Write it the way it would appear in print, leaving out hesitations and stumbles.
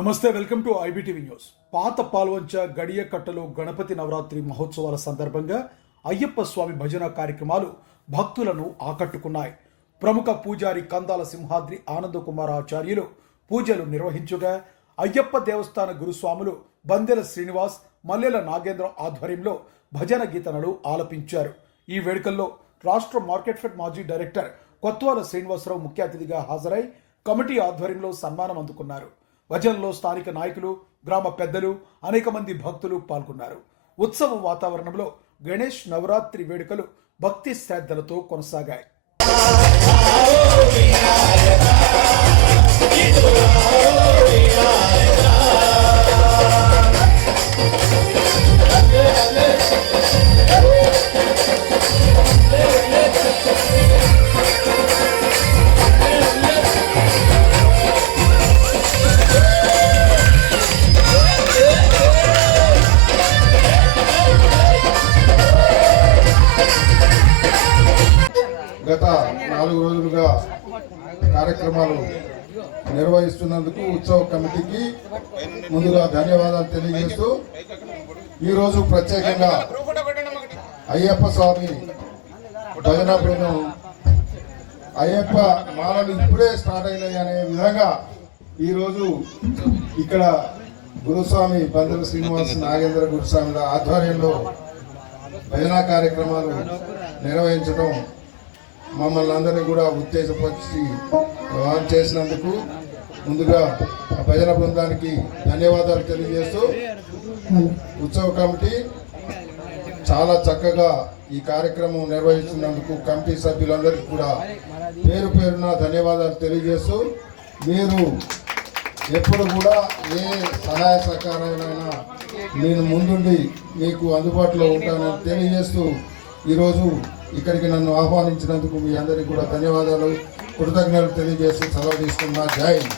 నమస్తే, welcome to IBTV news. పాత పాల్వంచ గడియకట్టలో గణపతి నవరాత్రి మహోత్సవాల సందర్భంగా అయ్యప్ప స్వామి భజన కార్యక్రమాలు భక్తులను ఆకట్టుకున్నాయి. ప్రముఖ పూజారి కందాల సింహాద్రి ఆనందకుమార్ ఆచార్యులు పూజలు నిర్వహించగా అయ్యప్ప దేవస్థాన గురుస్వాములు బందెల శ్రీనివాస్, మల్లెల నాగేంద్ర ఆధ్వర్యంలో భజన గీతనలు ఆలపించారు. ఈ వేడుకల్లో రాష్ట్ర మార్కెట్ ఫెడ్ మాజీ డైరెక్టర్ కొత్వాల శ్రీనివాసరావు ముఖ్య అతిథిగా హాజరై కమిటీ ఆధ్వర్యంలో సన్మానం అందుకున్నారు. భజనలో స్థానిక నాయకులు, గ్రామ పెద్దలు, అనేక మంది భక్తులు పాల్గొన్నారు. ఉత్సవ వాతావరణంలో గణేష్ నవరాత్రి వేడుకలు భక్తి శ్రద్ధలతో కొనసాగాయి. గత 4 రోజులుగా కార్యక్రమాలు నిర్వహిస్తున్నందుకు ఉత్సవ కమిటీకి ముందుగా ధన్యవాదాలు తెలియజేస్తూ, ఈరోజు ప్రత్యేకంగా అయ్యప్ప స్వామి భజన బృందం అయ్యప్ప మాలలు ఇప్పుడే స్టార్ట్ అయినాయి అనే విధంగా ఈరోజు ఇక్కడ గురుస్వామి బందెల శ్రీనివాస్, నాగేంద్ర గురుస్వామి ఆధ్వర్యంలో భజన కార్యక్రమాలు నిర్వహించడం మమ్మల్ని అందరినీ కూడా ఉత్తేజపరిచి చేసినందుకు ముందుగా భజన బృందానికి ధన్యవాదాలు తెలియజేస్తూ, ఉత్సవ కమిటీ చాలా చక్కగా ఈ కార్యక్రమం నిర్వహిస్తున్నందుకు కమిటీ సభ్యులందరికీ కూడా పేరు పేరున ధన్యవాదాలు తెలియజేస్తూ, మీరు ఎప్పుడు కూడా ఏ సహాయ సహకారాలైనా నేను ముందుండి మీకు అందుబాటులో ఉంటానని తెలియజేస్తూ, ఈరోజు ఇక్కడికి నన్ను ఆహ్వానించినందుకు మీ అందరికీ కూడా ధన్యవాదాలు, కృతజ్ఞతలు తెలియజేస్తూ సెలవు తీసుకున్నా. జై హింద్.